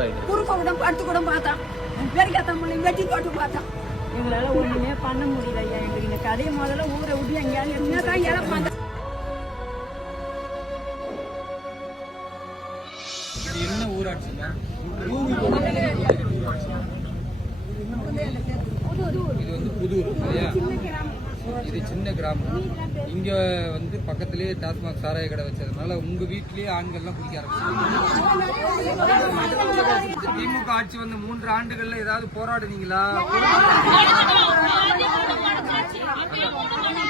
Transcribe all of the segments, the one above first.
கூட குறுக்க கூட படுத்து கூட பார்த்தான். பெருக்கத்த முடியும் வெட்டி போட்டு பார்த்தான். எங்களால ஒண்ணுமே பண்ண முடியல ஐயா எங்களுக்கு இந்த கதையை முதல்ல ஊரை விட்டு எங்கேயாவது இருந்தா என்னதான் இழப்பாங்க இது என்ன ஊராட்சிங்க? இது வந்து புதூர் இது சின்ன கிராமம். இங்க வந்து பக்கத்திலேயே டாஸ்மாக் சாராய கடை வச்சதுனால உங்க வீட்லயே ஆண்கள்லாம் குடிக்க ஆரம்பிச்சாங்க திமுக ஆட்சி வந்து மூன்று ஆண்டுகள்ல ஏதாவது போராடுனீங்களா?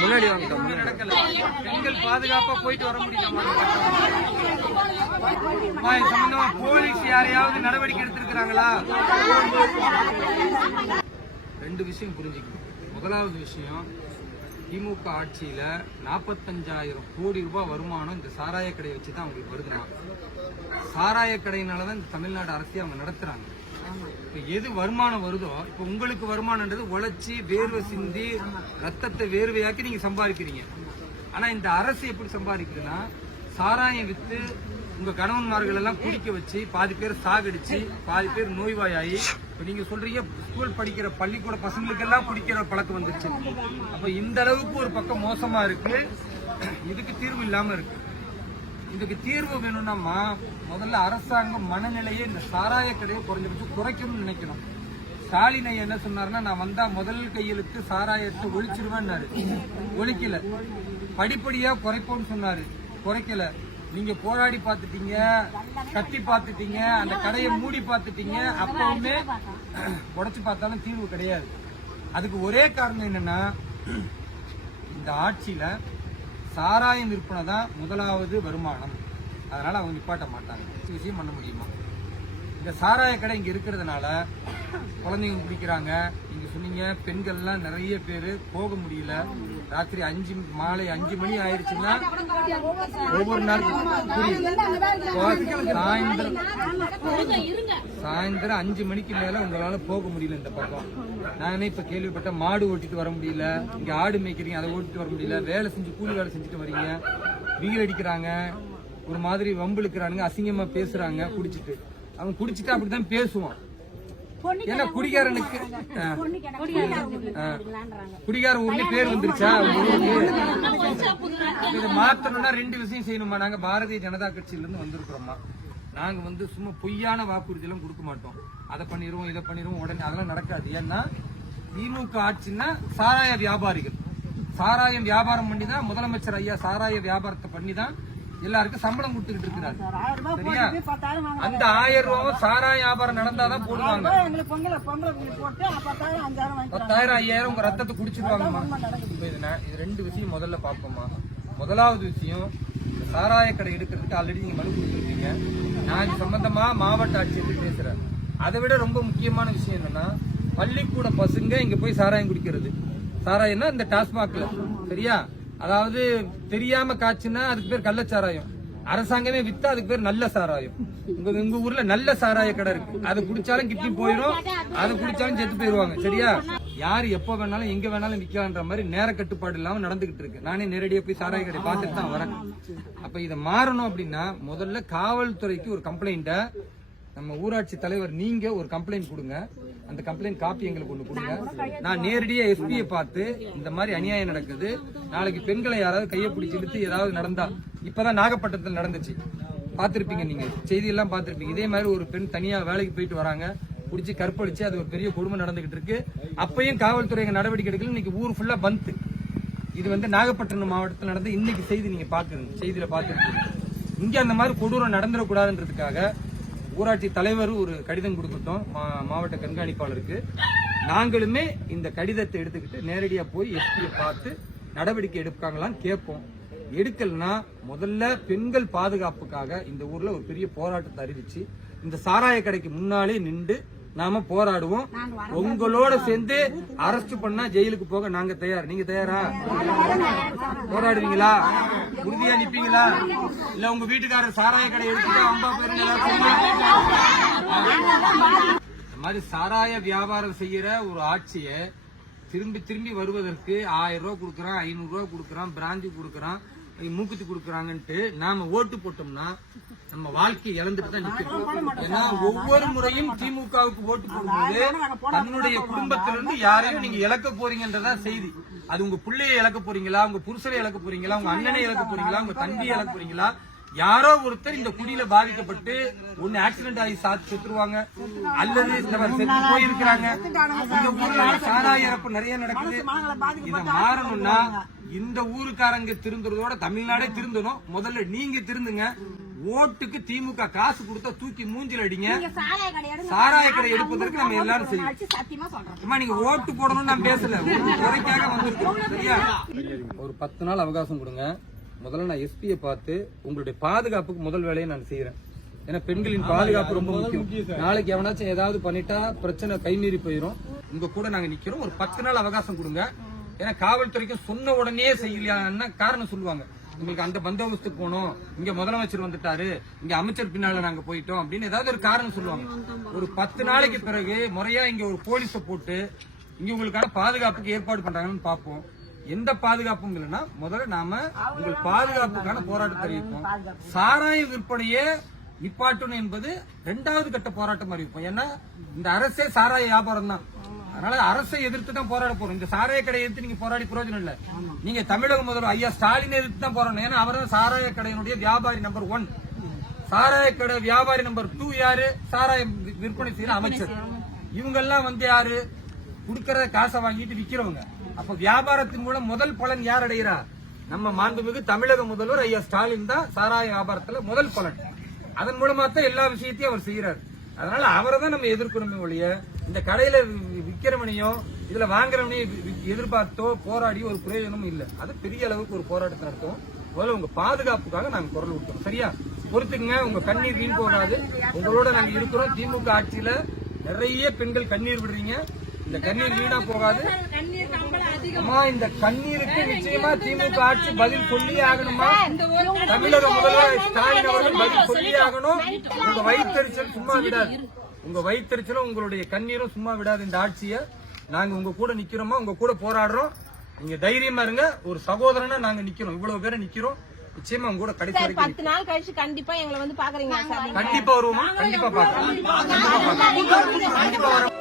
முன்னாடி வாங்க. நடக்கல. பெண்கள் பாதுகாப்பா போயிட்டு வர இது சம்பந்தமா போலீஸ் யாரையாவது நடவடிக்கை எடுத்திருக்கிறாங்களா? ரெண்டு விஷயம் புரிஞ்சுக்கணும். முதலாவது விஷயம் திமுக ஆட்சியில நாற்பத்தஞ்சாயிரம் கோடி ரூபாய் வருமானம் இந்த சாராய கடையை வச்சு தான் அவங்களுக்கு வருதுமா சாராய கடையினால தான் இந்த தமிழ்நாடு அரசை அவங்க நடத்துறாங்க. இப்ப எது வருமானம் வருதோ இப்ப உங்களுக்கு வருமானம்ன்றது உழைச்சி வேர்வை சிந்தி ரத்தத்தை வேர்வையாக்கி நீங்க சம்பாதிக்கிறீங்க. ஆனா இந்த அரசு எப்படி சம்பாதிக்குதுன்னா சாராயம் வித்து உங்க கணவன்மார்கள் எல்லாம் குடிக்க வச்சு பாதி பேர் சாகடிச்சு பாதி பேர் நோய்வாயாகி இப்ப நீங்க சொல்றீங்க ஸ்கூல் படிக்கிற பள்ளிக்கூட பசங்களுக்கு எல்லாம் குடிக்கிற பழக்கம் வந்துருச்சு. அப்ப இந்த அளவுக்கு ஒரு பக்கம் மோசமா இருக்கு. இதுக்கு தீர்வு இல்லாம இருக்கு. இதுக்கு தீர்வு வேணும்னாமா முதல்ல அரசாங்கம் மனநிலையை இந்த சாராய கடையை குறைஞ்சபட்சம் குறைக்கணும்னு நினைக்கணும். ஸ்டாலின் என்ன சொன்னாருன்னா நான் வந்தா முதல் கையெழுத்து சாராயத்தை ஒழிச்சிருவேன்னாரு. ஒழிக்கல. படிப்படியா குறைப்போம்னு சொன்னாரு. குறைக்கல. நீங்க போராடி பார்த்துட்டீங்க கத்தி பார்த்துட்டீங்க அந்த கடையை மூடி பார்த்துட்டீங்க அப்பவுமே உடச்சு பார்த்தாலும் தீர்வு கிடையாது. அதுக்கு ஒரே காரணம் என்னன்னா இந்த ஆட்சியில சாராயம் விற்பனை தான் முதலாவது வருமானம். அதனால அவங்க நிப்பாட்ட மாட்டாங்க. விஷயம் பண்ண முடியுமா? இந்த சாராய கடை இங்க இருக்கிறதுனால குழந்தைங்க குடிக்கிறாங்க. நீங்க சொன்னீங்க பெண்கள்லாம் நிறைய பேர் போக முடியல. ராத்திரி அஞ்சு மாலை அஞ்சு மணி ஆயிடுச்சுன்னா ஒவ்வொரு நாள் சாயந்தரம். சாயந்தரம் அஞ்சு மணிக்கு மேல உங்களால போக முடியல இந்த பக்கம். நானே இப்ப கேள்விப்பட்ட மாடு ஓட்டிட்டு வர முடியல இங்க ஆடு மேய்க்கிறீங்க அதை ஓட்டிட்டு வர முடியல வேலை செஞ்சு கூலி வேலை செஞ்சுட்டு வரீங்க வீல் அடிக்கிறாங்க ஒரு மாதிரி வம்பு இழுக்கிறானுங்க அசிங்கமா பேசுறாங்க குடிச்சிட்டு. அவன் குடிச்சிட்டு அப்படித்தான் பேசுவான். ஏன்னா குடிகாரனுக்கு? ஆ. ஆ. குடிகார ஊர்ல பேர் வந்துருச்சா? இதை மாத்தணும்னா ரெண்டு விஷயம் செய்யணுமா நாங்க பாரதிய ஜனதா கட்சியில இருந்து வந்திருக்கிறோமா நாங்க வந்து சும்மா பொய்யான வாக்குறுதி எல்லாம் கொடுக்க மாட்டோம். அதை பண்ணிடுவோம் இதை பண்ணிடுவோம் உடனே அதெல்லாம் நடக்காது. ஏன்னா திமுக ஆட்சின்னா சாராய வியாபாரிகள். சாராயம் வியாபாரம் பண்ணி தான் முதலமைச்சர் ஐயா சாராய வியாபாரத்தை பண்ணி தான் எல்லாருக்கும் சம்பளம் கொடுத்துக்கிட்டு இருக்கிறாரு. அந்த ஆயிரம் ரூபாவும் சாராய வியாபாரம் நடந்தாதான் போடுவாங்க. பத்தாயிரம் ஐயாயிரம் உங்க ரத்தத்தை குடிச்சிருவாங்கம்மா. இது ரெண்டு விஷயம் முதல்ல பார்ப்போம்மா. முதலாவது விஷயம் சாராய கடை எடுக்கிறதுக்கு ஆல்ரெடி நீங்க மனு கொடுத்துருக்கீங்க. நான் இது சம்பந்தமா மாவட்ட ஆட்சியர் பேசுறேன். அதை விட ரொம்ப முக்கியமான விஷயம் என்னன்னா பள்ளிக்கூட பசங்க இங்க போய் சாராயம் குடிக்கிறது. சாராயம்னா இந்த டாஸ்மாக்ல. சரியா? அதாவது தெரியாம காய்ச்சுன்னா அதுக்கு பேர் கள்ளச்சாராயம் அரசாங்கமே வித்தா அதுக்கு பேர் நல்ல சாராயம். உங்க உங்க ஊர்ல நல்ல சாராய கடை இருக்கு. அது குடிச்சாலும் கிட்டி போயிடும் அது குடிச்சாலும் செத்து போயிருவாங்க. சரியா? யார் எப்ப வேணாலும் எங்க வேணாலும் விற்கலான்ற மாதிரி நேர கட்டுப்பாடு இல்லாம நடந்துகிட்டு இருக்கு. நானே நேரடியா போய் சாராய கடை பார்த்துட்டு தான் வரேன். அப்ப இதை மாறணும் அப்படின்னா முதல்ல காவல்துறைக்கு ஒரு கம்ப்ளைண்ட்டை நம்ம ஊராட்சி தலைவர் நீங்க ஒரு கம்ப்ளைண்ட் கொடுங்க. அந்த கம்ப்ளைண்ட் காப்பி எங்களுக்கு ஒண்ணு கொடுங்க. நான் நேரடியா எஸ்பியை பார்த்து இந்த மாதிரி அநியாயம் நடக்குது. நாளைக்கு பெண்களை யாராவது கையை பிடிச்சி இழுத்து ஏதாவது நடந்தா இப்பதான் நாகப்பட்டினத்தில் நடந்துச்சு. பார்த்திருப்பீங்க நீங்க. செய்தியெல்லாம் பார்த்திருப்பீங்க. இதே மாதிரி ஒரு பெண் தனியா வேலைக்கு போயிட்டு வராங்க. குடிச்சு கற்பழிச்சு அது ஒரு பெரிய கொடுமை நடந்துகிட்டு இருக்கு. அப்பயும் காவல்துறை நடவடிக்கை எடுக்கல. இன்னைக்கு ஊர் ஃபுல்லா பந்த் இது வந்து நாகப்பட்டினம் மாவட்டத்தில் நடந்த இன்னைக்கு செய்தி நீங்க பாக்குறீங்க செய்தியில பார்த்துருக்கீங்க இங்க அந்த மாதிரி கொடூரம் நடந்துடக்கூடாதுன்றதுக்காக ஊராட்சி தலைவர் ஒரு கடிதம் கொடுக்கட்டும் மா- மாவட்ட கண்காணிப்பாளருக்கு. நாங்களுமே இந்த கடிதத்தை எடுத்துக்கிட்டு நேரடியா போய் எஸ்பியை பார்த்து நடவடிக்கை எடுப்பாங்களான்னு கேட்போம். எடுக்கலனா முதல்ல பெண்கள் பாதுகாப்புக்காக இந்த ஊர்ல ஒரு பெரிய போராட்டத்தை அறிவிச்சு இந்த சாராய கடைக்கு முன்னாலே நின்று நாம போராடுவோம். உங்களோட சேர்ந்து அரெஸ்ட் பண்ணா ஜெயிலுக்கு போக நாங்க தயார். நீங்க தயாரா? போராடுவீங்களா? உறுதியா நிப்பீங்களா? இல்ல உங்க வீட்டுக்காரர் சாராய கடை எடுத்துட்டு அம்பா பேருங்க மாதிரி சாராய வியாபாரம் செய்யற ஒரு ஆட்சியை திரும்பி திரும்பி வருவதற்கு ஆயிரம் ரூபாய் கொடுக்கறான் ஐநூறு ரூபாய் கொடுக்கறான் பிராந்தி கொடுக்கறான். மூக்குத்தி கொடுக்குறாங்கன்ட்டு நாம ஓட்டு போட்டோம்னா நம்ம வாழ்க்கையை இழந்துட்டு தான் நிக்கிறோம் ஏன்னா ஒவ்வொரு முறையும் திமுகவுக்கு ஓட்டு போடும்போது தன்னுடைய குடும்பத்திலிருந்து யாரையும் நீங்க இழக்க போறீங்கன்றதா செய்தி. அது உங்க பிள்ளையை இழக்க போறீங்களா? உங்க புருஷனை இழக்க போறீங்களா? உங்க அண்ணனை இழக்க போறீங்களா? உங்க தம்பியை இழக்க போறீங்களா? யாரோ ஒருத்தர் இந்த குடியில பாதிக்கப்பட்டு ஒண்ணு ஆக்சிடென்ட் ஆகி சாத்து செத்துருவாங்க. அல்லது செத்து போயிருக்கிறாங்க. இந்த ஊர்ல சாராய இறப்பு நிறைய நடக்குது. இத மாறணும்னா இந்த ஊருக்காரங்க திருந்துறதோட தமிழ்நாடே திருந்தணும். முதல்ல நீங்க திருந்துங்க. ஓட்டுக்கு திமுக காசு கொடுத்தா தூக்கி மூஞ்சில அடிங்க. சாராய கடை எடுங்க. சாராய கடை எடுப்பதற்கு நம்ம எல்லாரும் அம்மா நீங்க ஓட்டு போடணும்னு நான் பேசல. ஒரு குறைக்காக வந்திருக்கோம். சரியா? ஒரு பத்து நாள் அவகாசம் கொடுங்க. முதல்ல நான் எஸ்பியை பார்த்து உங்களுடைய பாதுகாப்புக்கு முதல் வேலையை நான் செய்யறேன் ஏன்னா பெண்களின் பாதுகாப்பு ரொம்ப முக்கியம். நாளைக்கு எவனாச்சும் ஏதாவது பண்ணிட்டா பிரச்சனை கைமீறி போயிடும் உங்க கூட நாங்க நிக்கிறோம். ஒரு பத்து நாள் அவகாசம் கொடுங்க. ஏன்னா காவல்துறைக்கு சொன்ன உடனே செய்யலையான்னு காரணம் சொல்லுவாங்க. உங்களுக்கு அந்த பந்தோபஸ்து போனோம். இங்க முதலமைச்சர் வந்துட்டாரு. இங்க அமைச்சர் பின்னால நாங்க போயிட்டோம் அப்படின்னு ஏதாவது ஒரு காரணம் சொல்லுவாங்க. ஒரு பத்து நாளைக்கு பிறகு முறையா இங்க ஒரு போலீஸ போட்டு இங்க உங்களுக்கான பாதுகாப்புக்கு ஏற்பாடு பண்றாங்கன்னு பார்ப்போம். எந்த பாதுகாப்பும் இல்லைன்னா முதல்ல நாம உங்கள் பாதுகாப்புக்கான போராட்டம் தெரிவிப்போம் சாராய விற்பனையே நிப்பாட்டணும் என்பது இரண்டாவது கட்ட போராட்டம் அறிவிப்போம். ஏன்னா இந்த அரசே சாராய வியாபாரம் தான். அதனால அரசை எதிர்த்து தான் போராட போறோம். இந்த சாராய கடையை எதிர்த்து நீங்க போராடி பிரயோஜனம் இல்ல. நீங்க தமிழக முதல்வர் ஐயா ஸ்டாலினை எதிர்த்து தான் போராடணும். ஏன்னா அவர் தான் சாராய கடையினுடைய வியாபாரி நம்பர் ஒன் சாராய கடை வியாபாரி நம்பர் டூ யாரு? சாராயம் வி- விற்பனை செய்யற அமைச்சர். இவங்க எல்லாம் வந்து யாரு? குடுக்கறத காசை வாங்கிட்டு விக்கிறவங்க. அப்ப வியாபாரத்தின் மூலம் முதல் பலன் யார் அடைகிறார் நம்ம மாண்புமிகு தமிழக முதல்வர் ஐயா ஸ்டாலின் தான் சாராய வியாபாரத்துல முதல் பலன். அதன் மூலமா தான் எல்லா விஷயத்தையும் அவர் செய்யறார் அதனால அவரை தான் நம்ம எதிர்க்கணுமே ஒழிய இந்த கடையில விற்கிறவனையும் இதுல வாங்குறவனையும் எதிர்பார்த்தோ போராடி ஒரு பிரயோஜனமும் இல்லை. அது பெரிய அளவுக்கு ஒரு போராட்டத்தை நடத்தும். முதல்ல உங்க பாதுகாப்புக்காக நாங்க குரல் விட்டோம் சரியா? பொறுத்துக்குங்க உங்க கண்ணீர் வீண் போகாது. உங்களோட நாங்க இருக்கிறோம். திமுக ஆட்சியில நிறைய பெண்கள் கண்ணீர் விடுறீங்க. இந்த கண்ணீர் வீணா போகாது. அம்மா இந்த கண்ணீருக்கு நிச்சயமா திமுக ஆட்சி பதில் சொல்லியே ஆகணுமா தமிழக முதல்வர் ஸ்டாலின் அவர்கள் பதில் சொல்லியே ஆகணும். உங்க வயிற்றுச்சல் சும்மா விடாது. உங்க வயிற்றுச்சலும் உங்களுடைய கண்ணீரும் சும்மா விடாது இந்த ஆட்சியை. நாங்க உங்க கூட நிக்கிறோமா? உங்க கூட போராடுறோம். நீங்க தைரியமா இருங்க. ஒரு சகோதரனா நாங்க நிக்கிறோம். இவ்வளவு பேரை நிக்கிறோம். நிச்சயமா உங்க கூட கடைசி வரைக்கும் பத்து நாள் கழிச்சு கண்டிப்பா எங்களை வந்து பாக்குறீங்களா சார்? கண்டிப்பா வருவோமா? கண்டிப்பா பாக்கலாம் கண்டிப்பா வரோம்.